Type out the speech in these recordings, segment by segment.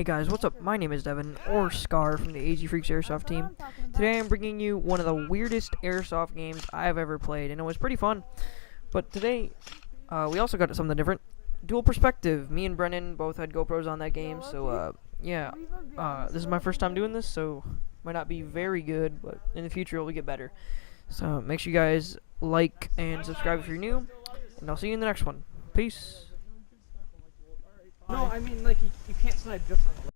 Hey guys, what's up? My name is Devin, or Scar, from the AG Freaks Airsoft team. Today I'm bringing you one of the weirdest Airsoft games I've ever played, and it was pretty fun. But today, we also got something different. Dual perspective. Me and Brennan both had GoPros on that game, so yeah. This is my first time doing this, so might not be very good, but in the future it will get better. So make sure you guys like and subscribe if you're new, and I'll see you in the next one. Peace. No, I mean, like, you can't snipe differently.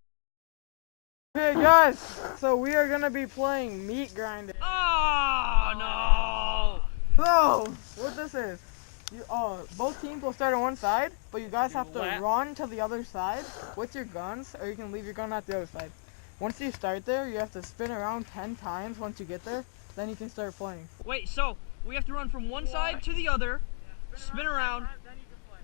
Hey guys, so we are gonna be playing meat grinding. Oh no! So, what this is, both teams will start on one side, but you guys have to run to the other side with your guns, or you can leave your gun at the other side. Once you start there, you have to spin around 10 times once you get there, then you can start playing. Wait, so we have to run from one side to the other, spin around,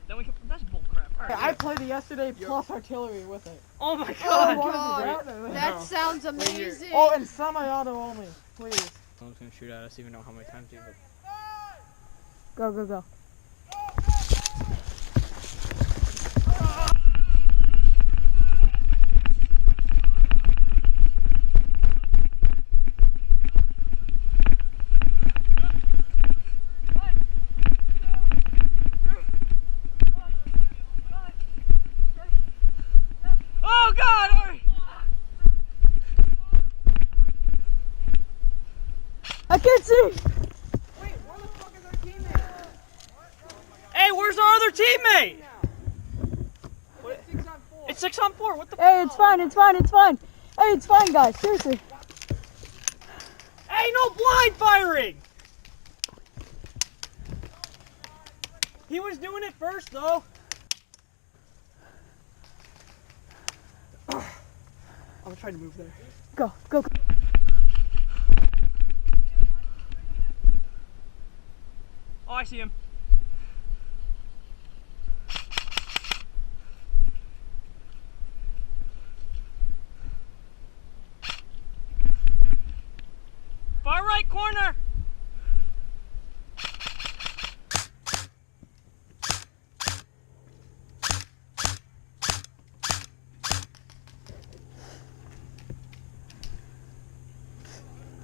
then we can. That's bullcrap. Right, I played it yesterday plus artillery with it. Oh my god! That sounds amazing. Oh, and semi-auto only, please. Someone's gonna shoot at us, even know how many times you hit. Go, go, go. Oh god! I can't see! Wait, where the fuck is our teammate? Hey, where's our other teammate? What? It's 6 on 4. What the? Hey, it's fine, it's fine, it's fine. Hey, it's fine, guys, seriously. Hey, no blind firing! He was doing it first, though. I'm trying to move there. Go, go, go. Oh, I see him. Far right corner.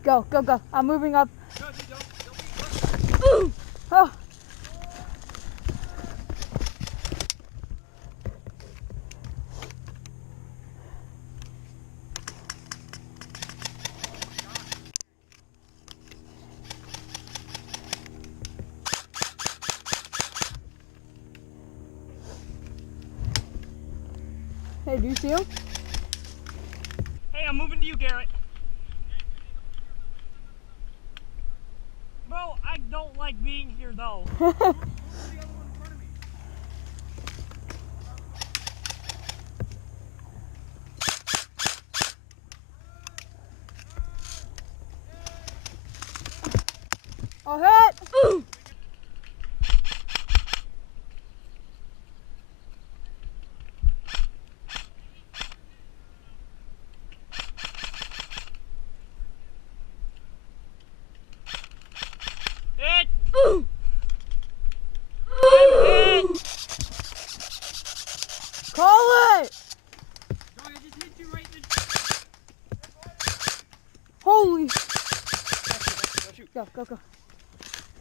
Go, go, go. I'm moving up. Ooh! Oh. Hey, do you see him? Hey, I'm moving to you, Garrett. Bro, I don't like being here though. I'll hit! Ooh! Hit! Ooh! I'm hit! Call it! Dog, I just hit you right in the... Holy! Shoot. Go, go, go.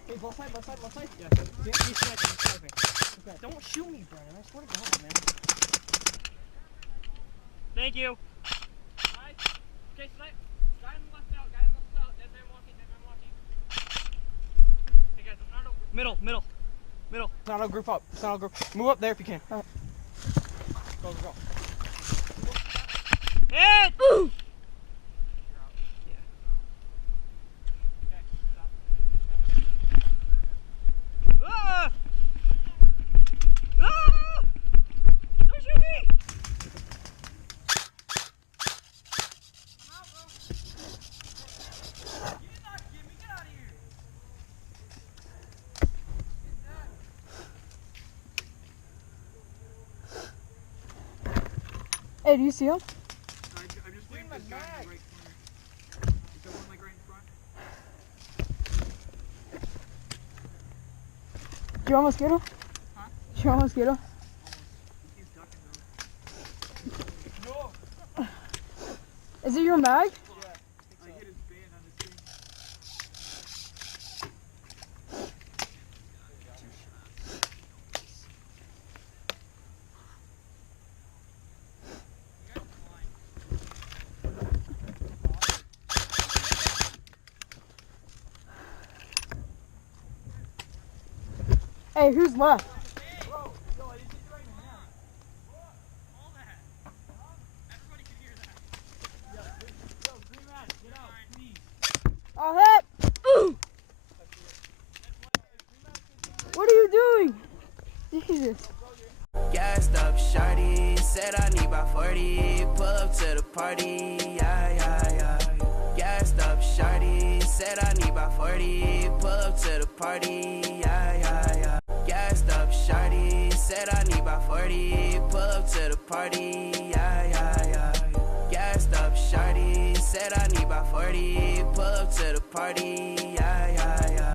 Hey, both side, both side, both side. Yeah, he's sniping. Okay. Don't shoot me, Brian. I swear to God, man. Thank you. Nice. Okay, snipe. Guy in the left out, Dead man walking. Hey guys, I'm not over. Middle. Sono group up. Sono group. Move up there if you can. Alright. Go, go, go. Hit! Ooh! Ah! Ah! Don't shoot me! I'm out, bro. You did not get me. Get out of here. Hey, do you see him? I just think this guy in the right corner. Is there one like right in front? Did you almost get him? Huh? Did you almost get him? He's ducking though. No! Is it your mag? Hey, who's left? I'll hit! Ooh! What are you doing? Jesus. Gassed up, shawty, said I need about 40, pull up to the party, yeah, yeah, yeah. Gassed up, shawty, said I need about 40, pull up to the party, yeah, yeah, yeah. Gassed up, shawty, said I need about 40, pull up to the party, yeah, yeah, yeah. Gassed up, shawty, said I need about 40, pull up to the party, yeah, yeah.